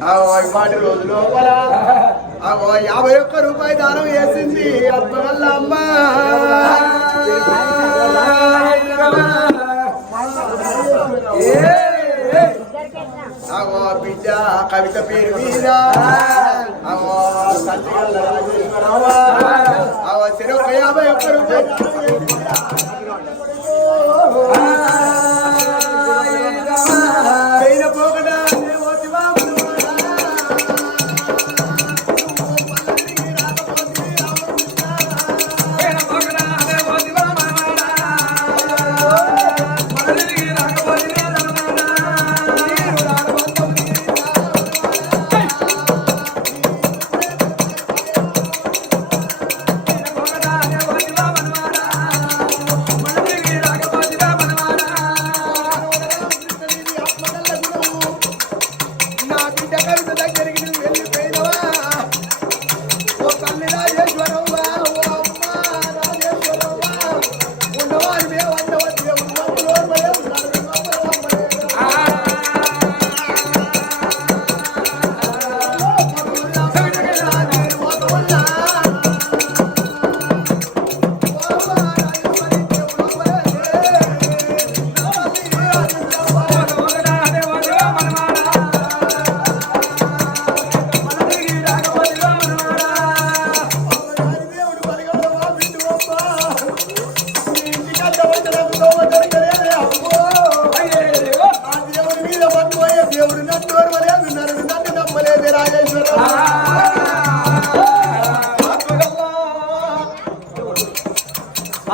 వాటి రోజు లోపల యాభై ఒక్క రూపాయి దానం వేసింది. అత్త అమ్మ బిడ్డ కవిత పేరు మీద. అగో తల్లి గల్ల యాభై ఒక్క రూపాయి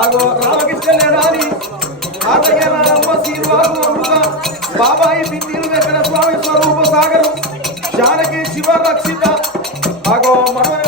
ఆగో రామకృష్ణనే రాని ఆటయ్య నారమ్మ శ్రీవాగు అమృత. బాబాయి బిందీలు వెంకట స్వామి స్వరూప సాగరం. జానకి శివ రక్షిత. ఆగో మనవని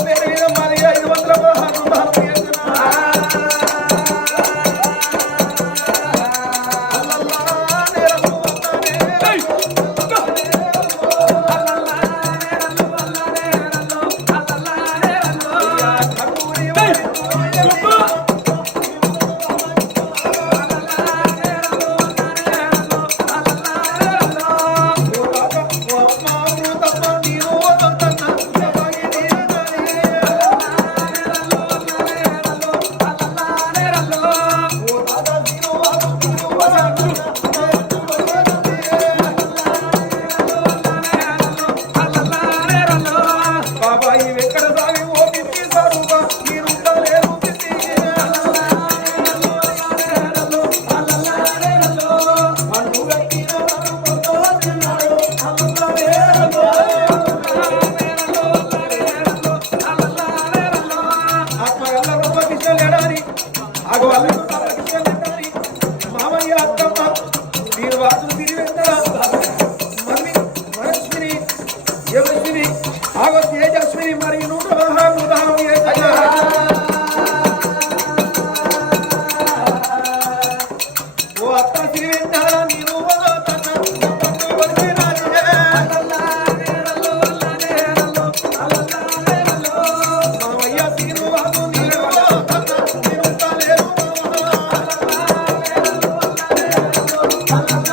కన్నూరి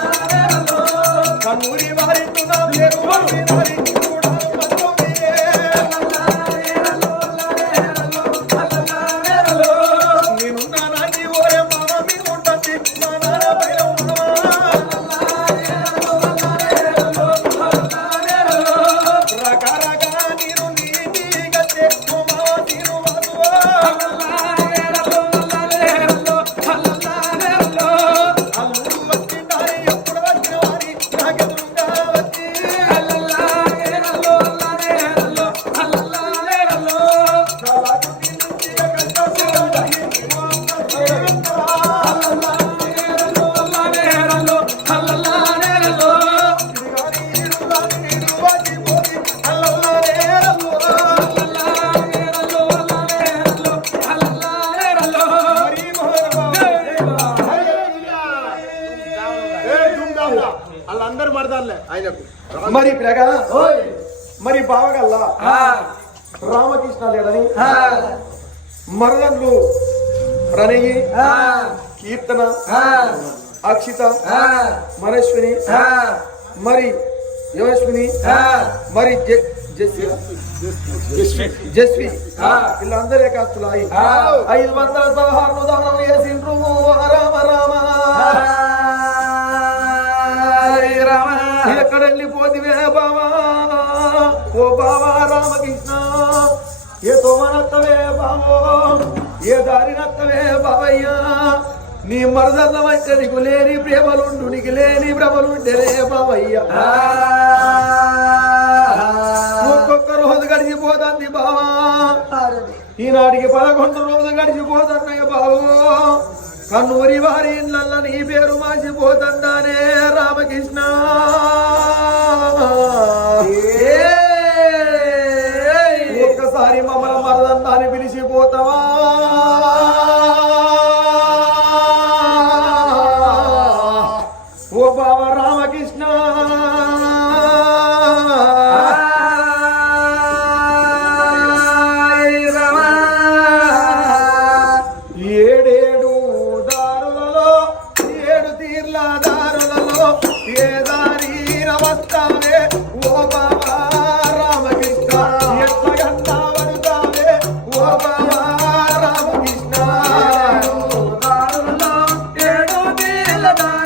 ఆయనకు. మరి ప్రగా మరి బావగల్లా? రామకృష్ణ లేదని మరణంలో ప్రణయి కీర్తన అక్షిత మనస్విని మరి యమస్విని మరి జస్వి. వీళ్ళందరూ ఏకాస్తులు ఐదు వందల పదహారు ఉదాహరణ చేసిండ్రు రామ రామ. ఎక్కడ పోతివే బావా? ఓ బావా రామకృష్ణ ఏ తోమనత్తవే బావో ఏ దారినత్తవే బావయ్యా? నీ మరదల వచ్చే నీకు లేని ప్రేమలుండు నీకు లేని భ్రమలుండేరే బావయ్యా. ఒక్కొక్క రోజు గడిచిపోతుంది బావా. ఈనాటికి పదకొండు రోజులు గడిచిపోతున్నాయి బావో. కన్నూరి వారి ఇళ్ళల్లో నీ పేరు మాసిపోతుందానే రామకృష్ణ. la la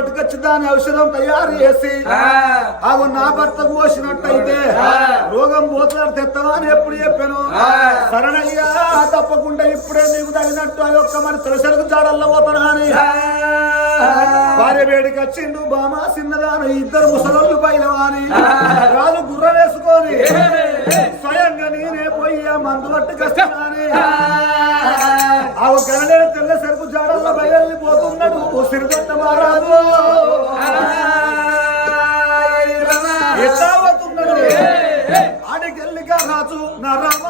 పట్టుకొచ్చి దాని ఔషధం తయారు చేసి అవి నా భర్త పోసినట్టయితే రోగం పోతున్నారు తెత్తవా అని ఎప్పుడు చెప్పాను. సరణయ్యా తప్పకుండా ఇప్పుడే నీకు తగినట్టు ఆ యొక్క మరి తులసరకు జాడల్లో అని భార్య వేడికి వచ్చిండు బామా చిన్నదాన ఇద్దరు ముసలోళ్ళు పైలవాని రాజు గుర్ర వేసుకొని స్వయంగా నేనే పోయి ఆ మందు అని ఆ. గణడే తెల్ల సరుకు జాడల్లో బయలు అన్నాడు ఓ సిరికొండ మహారాజు. ఎట్లా పోతున్నాడు ఆడికెళ్ళిగా రాజు నా రామ.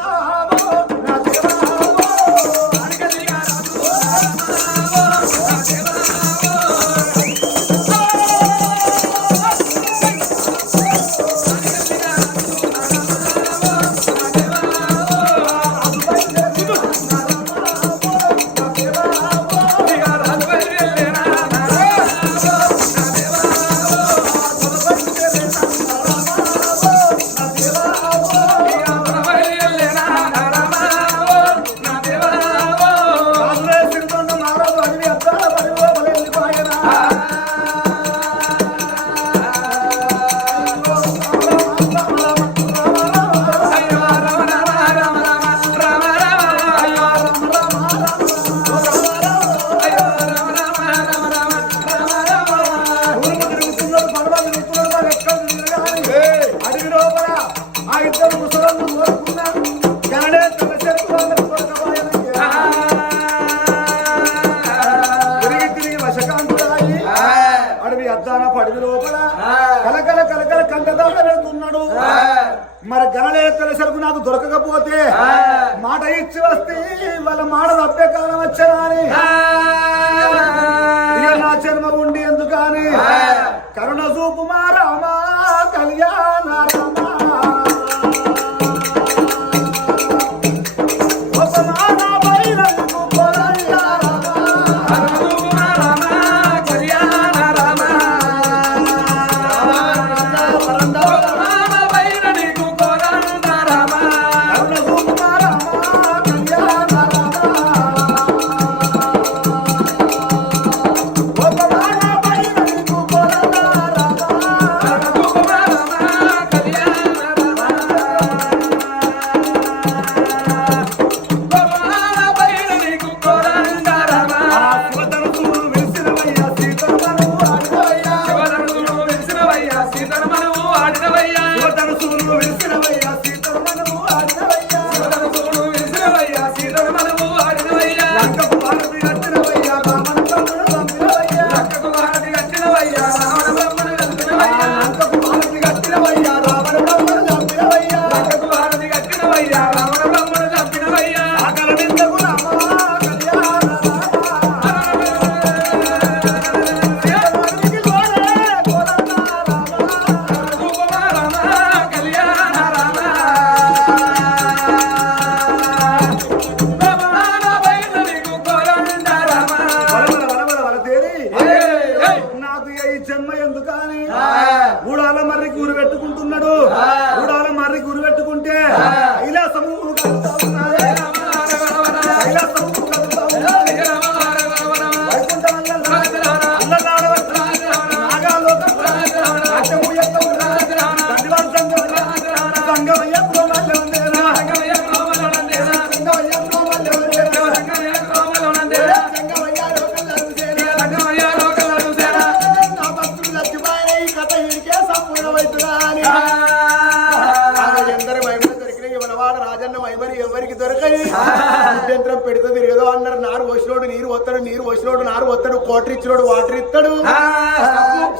అభ్యంతరం పెడితే తిరగదు అన్నారు నారు వచ్చినోడు నీరు వస్తాడు నీరు వచ్చినోడు నారు వస్తాడు కోటర్ ఇచ్చినోడు వాటర్ ఇస్తాడు.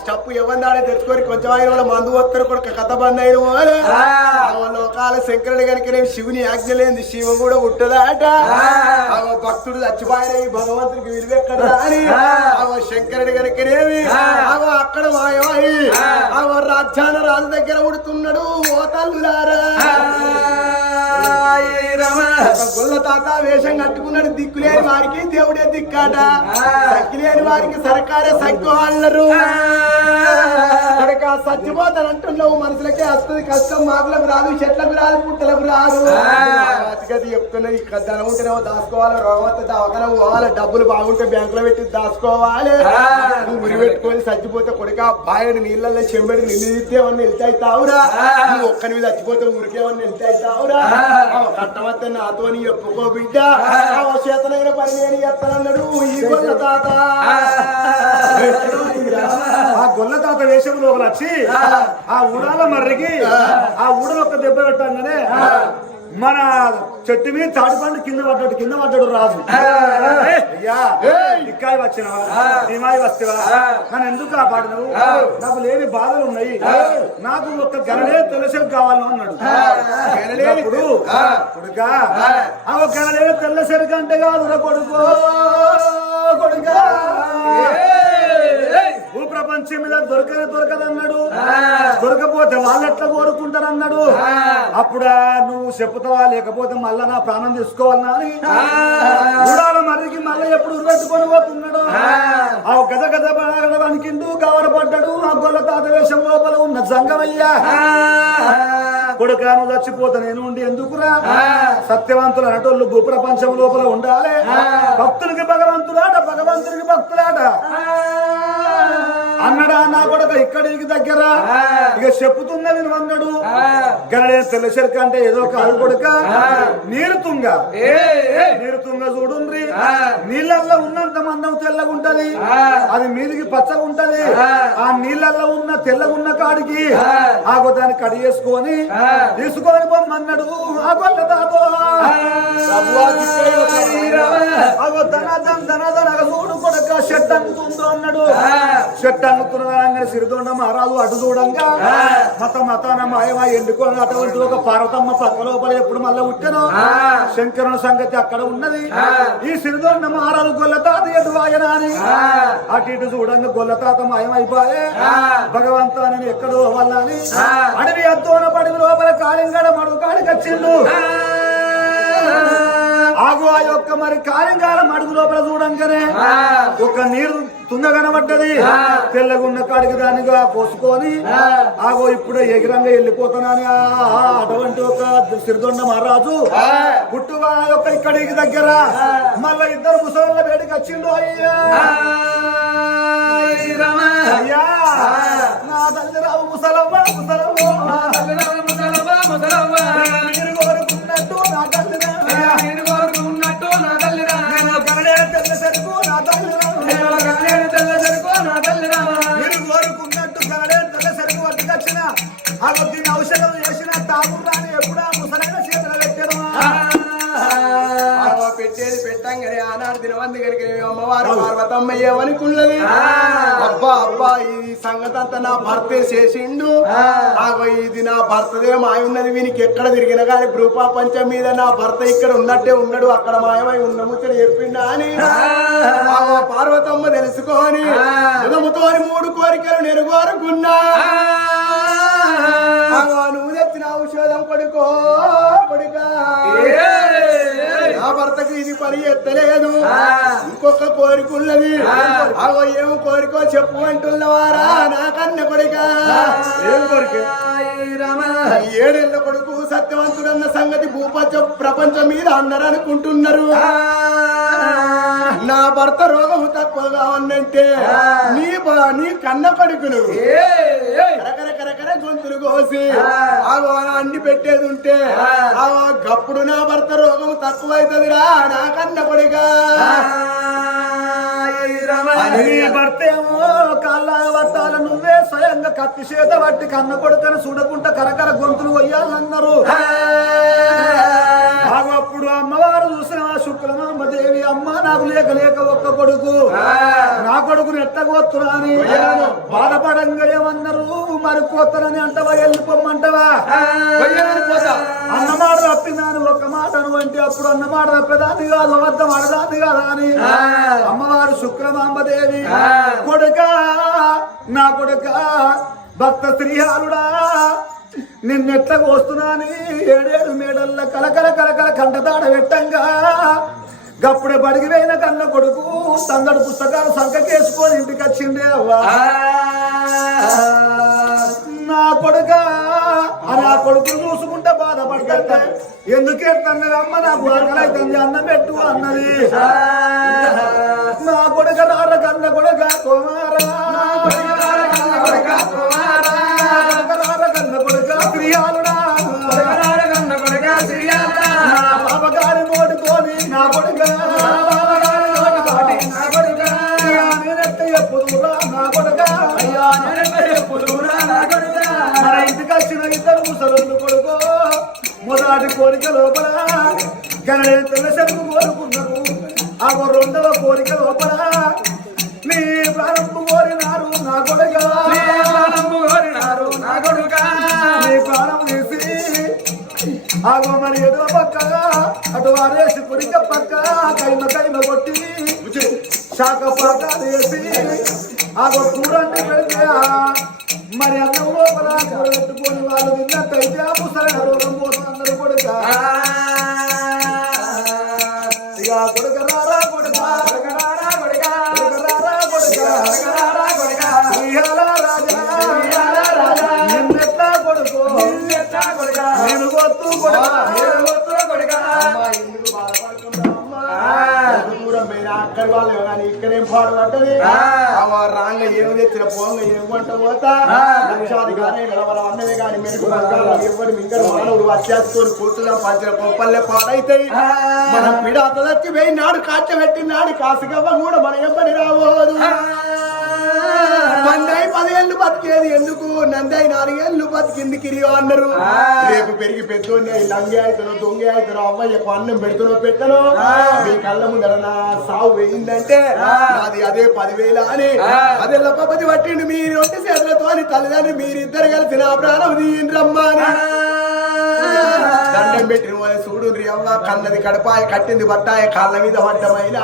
స్టప్పు ఎవరి తెచ్చుకొని కొంచెం ఆయన వాళ్ళ మందు వస్తారు కొడుకు కథ బంద్ అయిన లోకాల శంకరుడు కనుక శివుని ఆజ్ఞ లేని శివ కూడా ఉంటదాట భక్తుడు చచ్చిపోయిన భగవంతుడికి విలువెక్కడా అని శంకరుడు కనుకనేవి అక్కడ మాయమాయి రాజ్యాన రాజు దగ్గర ఉడుతున్నాడు ఓ గొల్ల తాత వేషం కట్టుకున్నాడు దిక్కులేని వారికి దేవుడే దిక్కాట. సక్కిలేని వారికి సరకారే సగ్గు అన్నారు కనుక చచ్చిపోతానంటున్నావు మనుషులకే వస్తుంది కష్టం మాకులకు రాదు చెట్లకు రాదు పుట్టలకు రాదు. అతిగతి చెప్తున్నది ఇక్కడ ధనం ఉంటేనేమో దాచుకోవాలి రోగం వస్తే దవాఖాన పోవాలి డబ్బులు బాగుంటే బ్యాంకులో పెట్టి దాచుకోవాలి. నువ్వు ఉరి పెట్టుకొని చచ్చిపోతే కొడుక బాయని నీళ్ళల్లో చెంబడి నిలిస్తేవన్నీ వెళ్తాయి తావురా నువ్వు ఒక్కని మీద చచ్చిపోతే ఊరికేమన్నా వెళ్తాయి తావురా కట్టవస్తే నాతో చెప్పుకో బిడ్డ. చేతనైన పని నేను చేస్తానన్నాడు. ఈ గొల్ల తాత. ఆ గొల్ల తాత వేషం లోపల వచ్చి ఆ ఉడాల మర్రికి ఆ ఊడలు ఒక దెబ్బ పెట్టంగానే మన చెట్టు మీద తాటి పండు కింద పడ్డాడు కింద పడ్డాడు రాజు. అయ్యా ఇక్కాయి వచ్చినవా? దిమాయి వస్తేవా? నన్ను ఎందుకు కాపాడినవు? నాకు లేని బాధలు ఉన్నాయి. నాకు ఒక గనలే తెల్లసెలు కావాలను అన్నాడు. అప్పుడు కొడుకా ఆ. ఒక గనలే తెల్ల సెరుకు అంటే కాదురా కొడుకో కొడుకా. భూప్రపంచం మీద దొరకనే దొరకదన్నాడు. దొరకపోతే వాళ్ళు ఎట్లా కోరుకుంటారన్నాడు? అప్పుడా నువ్వు చెప్పుతావా లేకపోతే మళ్ళా నా ప్రాణం తీసుకోవాలన్నా అని? మర్రికి మళ్ళీ ఎప్పుడు ఉరిపెట్టుకొని పోతున్నాడు? ఆ. గద గద వణికిండు గవరపడ్డాడు ఆ గొల్ల తాత వేషం లోపల ఉన్న జంగమయ్యా. కొడుక నువ్వు చచ్చిపోతా నేను ఉండి ఎందుకురా? సత్యవంతులు అనటోళ్ళు భూప్రపంచం లోపల ఉండాలి. భక్తులకి భగవంతులాట భగవంతుడికి భక్తులాట అన్నడా నా కొడుక ఇక్కడికి దగ్గర ఇక చెప్పుతున్న వినవన్నాడు గనడే తెల్లసరికి అంటే ఏదో కాదు కొడుక నీరు తుంగ నీరు తుంగ చూడుండ్రి నీళ్ళల్లో ఉన్నంత మందం తెల్లగుంటది అది మీదికి పచ్చగా ఉంటది ఆ నీళ్ళల్లో ఉన్న తెల్లగున్న కాడికి ఆగో దాన్ని కడి చేసుకొని తీసుకొని పొమ్మన్నాడు ఆ గొల్ల తాతో అగో ధనాదం ధనాదం అగ చూడు కొడుక షెట్ అందుతుందో అన్నాడు షెట్ అందుతున్నదానంగా సిరిదొండ మహారాజు అటు చూడంగా. మత మతాన మాయమా ఎండుకొని అటువంటి ఒక పార్వతమ్మ పక్క లోపల ఎప్పుడు మళ్ళా పుట్టాను? శంకరుని సంగతి అక్కడ ఉన్నది. ఈ సిరిదొండ మహారాజు గొల్లతాత ఎటు వాయన అని? అటు ఇటు చూడంగా గొల్లతాత మాయమైపోయే భగవంతానని ఎక్కడో వల్లని. అడవి అద్దోన పడిన లోపల కాలింగడ మడుగు కాడికి వచ్చిండు ఆగు ఆ యొక్క మరి కార్యంగాల మడుగు లోపల చూడంగానే ఒక నీరు తుంగ కనబడ్డది. తెల్లగున్న కాడికి దానిగా పోసుకొని ఆగో ఇప్పుడే ఎగిరంగా వెళ్ళిపోతున్నాను అటువంటి ఒక సిరిదొండ మహారాజు. పుట్టుగా యొక్క ఇక్కడికి దగ్గర. మళ్ళా ఇద్దరు ముసళ్ళ వేడికి వచ్చిండు అయ్యా. అయ్యా. నా తల్లి రావు ముసలవ్వ ముసలవ్వ. మీరు సంగతి అంతా నా భర్తే చేసిండు ఇది నా భర్తదే మాయ ఉన్నది. వీనికి ఎక్కడ తిరిగినా కానీ భూపాపంచం మీద నా భర్త ఇక్కడ ఉన్నట్టే ఉన్నాడు. అక్కడ మాయమై ఉన్న ముచ్చట చెప్పిండా అని. పార్వతమ్మ తెలుసుకొని ఉదముతోని మూడు కోరికలు నెరవేరుకున్నా ఆగో నువ్వు తెచ్చిన ఔషధం పడుకో. ఇది పని ఎత్తలేదు. ఇంకొక కోరిక ఉన్నది అగో ఏం కోరికో చెప్పు అంటున్నవారా? నా కన్న కొడుక. ఏం కోరిక? ఏడేళ్ళ కొడుకు సత్యవంతుడన్న సంగతి భూపంచ ప్రపంచం మీద అందరూ అనుకుంటున్నారు. నా భర్త రోగం తక్కువగా ఉందంటే నీ బ- నీ కన్న కొడుకును. కరకర కరకర ఆగో అన్ని పెట్టేది ఉంటే గప్పుడు నా భర్త రోగం తక్కువైతుందిరా నా కన్న కొడుగా నీ భర్తేమో వట్టాల నువ్వే స్వయంగా కత్తి చేత పట్టి కన్న కొడుకని చూడకుండా కరకర గొంతులు కొయ్యాలన్నారు. ఆగు అప్పుడు అమ్మవారు చూసిన శుక్రమాంబ దేవి అమ్మ నాకు లేక లేక ఒక్క కొడుకు. నా కొడుకుని ఎట్టగోత్తురా అని బాధపడంగా ఏమన్నారు? మరి కోత్తరని అంటవా? వెళ్ళిపోమ్మంటవా అన్న తప్పుడు అన్నమాట తప్పేదాన్ని కాదు అబద్ధం ఆడదాన్ని కాదా అని. అమ్మవారు శుక్రమాంబదేవి కొడుక భక్త శ్రీహారుడా నిన్నెట్ల కోస్తున్నాని? ఏడేడు మేడల్ల కలకల కలకల కంటదాడ పెట్టంగా. గప్పుడే బడికి పోయిన కన్న కొడుకు సందడి పుస్తకాలు సంకకేసుకొని ఇంటికి వచ్చిండే అవ్వా. నా కొడుక? అని ఆ కొడుకును చూసుకుంటే బాధపడతా ఎందుకే అమ్మ నాకు ఆకలైతుంది అన్నం పెట్టు అన్నది. నా కొడుక రార కన్న కొడుక కుమారా. మొదటి కోరిక లోపల గనడే తెల్ల కోరుకున్నారు ఆ రెండవ కోరిక లోపల నీ ప్రారంభం కోరినారు నా కొడుక నీ ప్రాణం తీసి ఆగో మరి ఎడవ పక్క అటు వారేసి కొరిక పక్క కైమ కైమ కొట్టి శాఖ పాక వేసి ఆగో చూడండి పెడితే మరి అన్నం లోపల పెట్టుకొని వాళ్ళు విన్నట్టయితే ఆ ముసలి రోగం కోసం అందరూ కొడుక? ఇక కొడుక రారా కొడుక? కొడుక రారా కొడుక? ఇయ్యాల వాళ్ళు కానీ ఇక్కడేం పాడుపడ్డది రాంగ ఏమి తెచ్చిన పోంగ ఏం వంట పోతా లక్షాధికారి గడవల అన్నది కానీ మెరుగు బంగారం ఎవరు మింగరు మానవుడు వచ్చేసుకొని కూర్చున్నాం పంచిన పొప్పల్లే పాడైతాయి మనం పిడాత వచ్చి పోయి నాడు కాచబెట్టి నాడు కాసుగవ్వ కూడా మన ఎవ్వడి రావోదు పండై పదేళ్ళు బతికేది ఎందుకు? నందై నాలుగేళ్ళు బతికింది కిరియో అన్నారు. రేపు పెరిగి పెద్దోని లంగి అవుతారో దొంగ అవుతారో అవ్వయ్య అన్నం పెడుతునో పెట్టనో మీ కళ్ళ ముందర నా సావు వేయిందంటే నాది అదే పదివేల అని అదే లపతి పట్టిండు మీ రెండు చేతులతో తల్లిదండ్రి మీరిద్దరు కలిసి నా ప్రాణం తీయండ్రమ్మా దండం పెట్టిన చూడు అవ్వ. కన్నది కడపాయ కట్టింది బట్టాయ కాళ్ళ మీద పడ్డమైన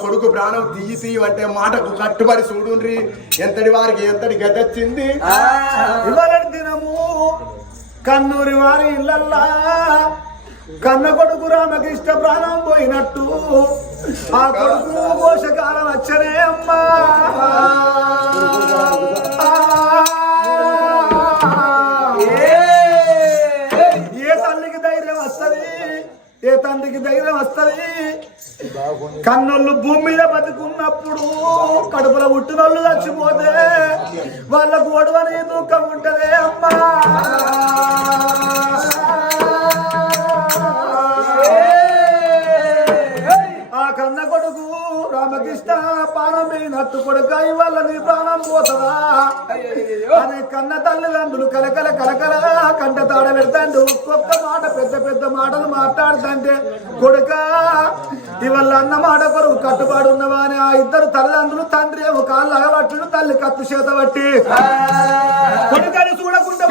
కొడుకు ప్రాణం తీయి అంటే మాటకు కట్టుబడి చూడుండ్రి ఎంతటి వారికి ఎంతటి గదొచ్చింది దినము కన్నూరి వారి ఇళ్ళల్లా. కన్న కొడుకు రామకృష్ణ ప్రాణం పోయినట్టు. ఆ కొడుకు పోషకాలం వచ్చనే అమ్మా. కన్నోళ్ళు భూమి మీద బతుకున్నప్పుడు కడుపులో పుట్టినోళ్ళు చచ్చిపోతే వాళ్ళకు ఒడవని దుఃఖం ఉంటదే అమ్మా. రామకృష్ణ ప్రాణం పోయినట్టు కొడుక ఇవాళ నీ ప్రాణం పోతుందా? అని కన్న తల్లిదండ్రులు కలకల కలకల కంట తాడ పెడతాండు. ఒక్కొక్క మాట పెద్ద పెద్ద మాటలు మాట్లాడుతుంటే కొడుక ఇవాళ అన్న మాట కొరకు కట్టుబాటు ఉన్నవా అని ఆ ఇద్దరు తల్లిదండ్రులు తండ్రి ఏమో కాళ్ళు అగబట్టుడు తల్లి కత్తు చేత బట్టి కొడుకని చూడకుండా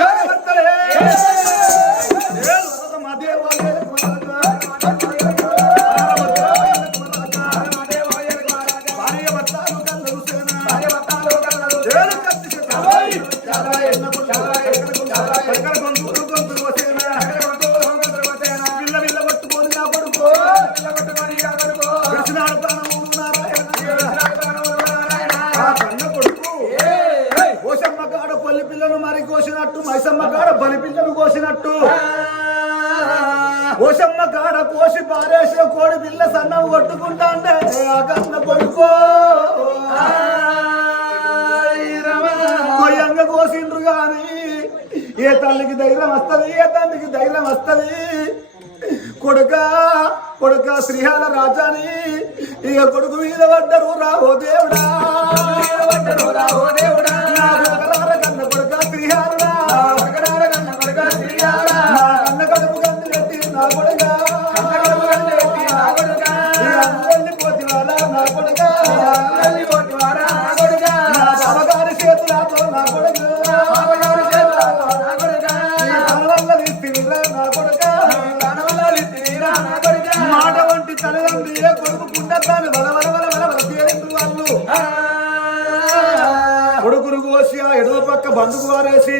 పక్క బందుకు వారేసి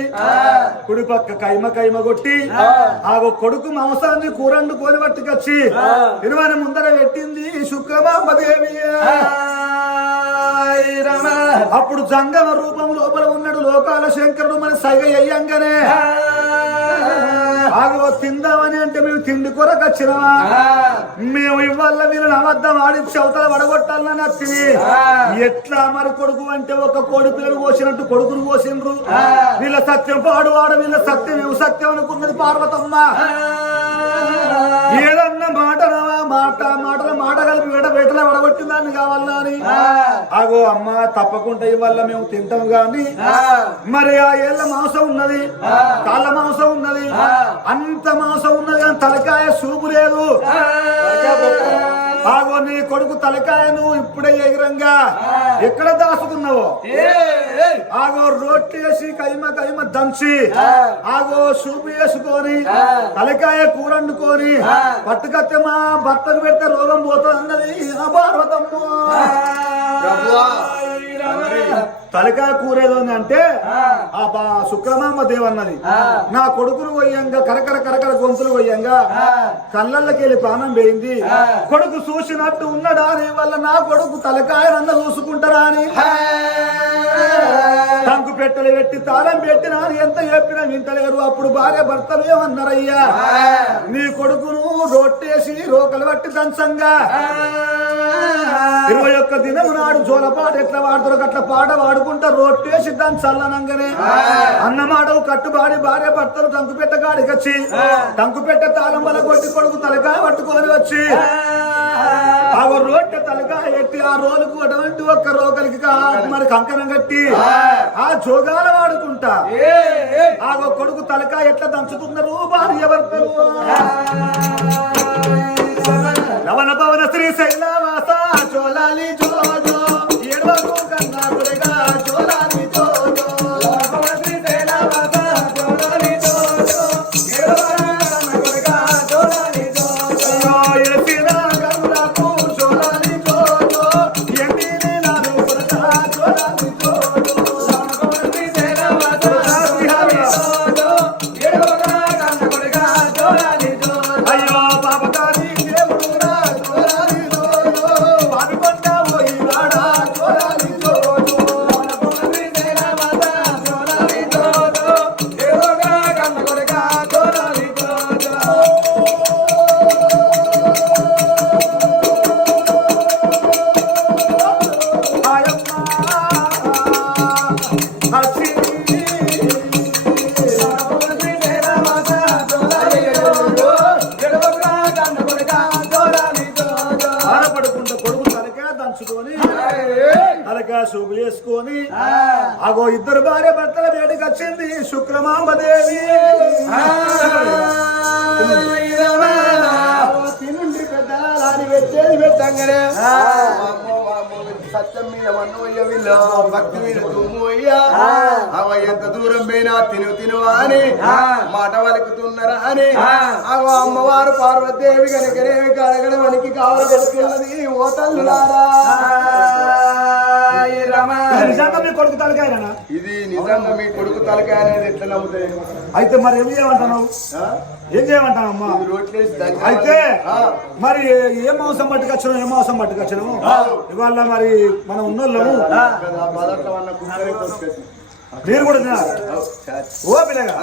కుడి పక్క కైమ కైమ కొట్టి ఆ. కొడుకు మాంసాన్ని కూరండు కోని పట్టుకొచ్చి ఇరువని ముందర పెట్టింది శుక్రమాంబదేవి. అప్పుడు జంగమ రూపం లోపల ఉన్నాడు లోకాల శంకరుడు మన సైగ అయ్యంగానే. ఆగో తిందామని అంటే మేము తిండి కొరకు వచ్చినవా మేము ఇవాళ వీళ్ళని అబద్ధం ఆడించి అవతల వడగొట్టాలని వచ్చింది ఎట్లా మరి కొడుకు అంటే ఒక కోడి పిల్లలు కోసినట్టు కొడుకును కోసిండ్రు? వీళ్ళ సత్యం పాడు వాడు వీళ్ళ సత్యం ఇవి సత్యం అనుకున్నది పార్వతమ్మ. మాట మాట మాటల మాట కలిపి వేట వేటలా వడగొట్టిందాన్ని కావాలా అని? ఆగో అమ్మ తప్పకుండా ఇవాళ మేము తింటాం గాని. మరి ఆ ఏళ్ళ మాంసం ఉన్నది? కాళ్ళ మాంసం ఉన్నది? అంత మాంసం ఉన్నది కానీ తలకాయ సూపు లేదు. ఆగో నీ కొడుకు తలకాయను ఇప్పుడే ఎగిరంగా. ఎక్కడ దాచుకున్నావో? ఆగో రొట్టె వేసి కైమ కైమ దంచి. ఆగో సూపు వేసుకొని తలకాయ కూర వండుకొని పట్టుకత్తే మా భర్తకు పెడితే రోగం పోతుంది అన్నది ఆ. పార్వతమ్మ తలకాయ కూర ఏదో ఉంది అంటే ఆ. బా శుక్రమామ దేవన్నది. నా కొడుకును పోయంగా కరకర గొంతులు పోయంగా కళ్ళకి వెళ్ళి ప్రాణం పోయింది. కొడుకు చూసినట్టు ఉన్నాడా అని వల్ల? నా కొడుకు తలకాయ నన్న చూసుకుంటారా అని. టంకు పెట్టెలు పెట్టి తాళం పెట్టినా అని ఎంత చెప్పినా వింటలేరు. అప్పుడు భార్య భర్తలు ఏమన్నారయ్యా? నీ కొడుకును రొట్టేసి రోకలు పట్టి దంచంగా. ఇరవై ఒక్క దినము నాడు జోలపాట ఎట్లా వాడతారో అట్లా పాట వాడుకుంటా రొట్టేసి దాన్ని చల్లనంగానే. అన్నమాటవు కట్టుబాడి భార్య భర్తలు టంకు పెట్ట కాడికి వచ్చి టంకు పెట్ట తాళం వల్ల కొట్టి కొడుకు తలకాయ పట్టుకొని వచ్చి ఆ రోడ్డు తలకాయ ఎట్టి ఆ రోలుకు అటువంటి ఒక్క రోకలికి కా- మరి కంకణం కట్టి ఆ జోగాల వాడుకుంటా. ఆ కొడుకు తలకాయ ఎట్లా దంచుతున్నారు భార్య భర్తలు పవన శ్రీ శైలవాస చోళాలి ఆడపడుకుంటే కొడుకు తలకాయ దంచుకొని తలకాయ శుభ చేసుకొని అగో ఇద్దరు భార్య భర్తల వేడికి వచ్చింది శుక్రమాంబదేవి. తినుండి పెద్ద పెట్టంగానే. సత్యం మీద మన్ను అయ్య వీళ్ళు భక్తి మీద తుమ్ము అయ్యా అవ ఎంత దూరం పోయినా తిను తిను అని మాట వలుకుతున్నారా అని అవ అమ్మవారు పార్వతీదేవి కనుకనేమి కడగడ వనికి కావలసినది ఓ తల్లులారా. నిజంగా మీ కొడుకు తలకాయనా? ఇది నిజంగా మీ కొడుకు తలకాయ అనేది ఎట్లా నమ్ముతాయి అయితే మరి ఏం చేయమంటున్నావు? ఆ? ఏం చేయమంటానమ్మా. అయితే. మరి ఏ మాంసం పట్టుకొచ్చినావు? ఏ మాంసం పట్టుకొచ్చినావు? ఇవాళ మరి మనం ఉన్న. మీరు కూడా. ఓ పిల్లగా.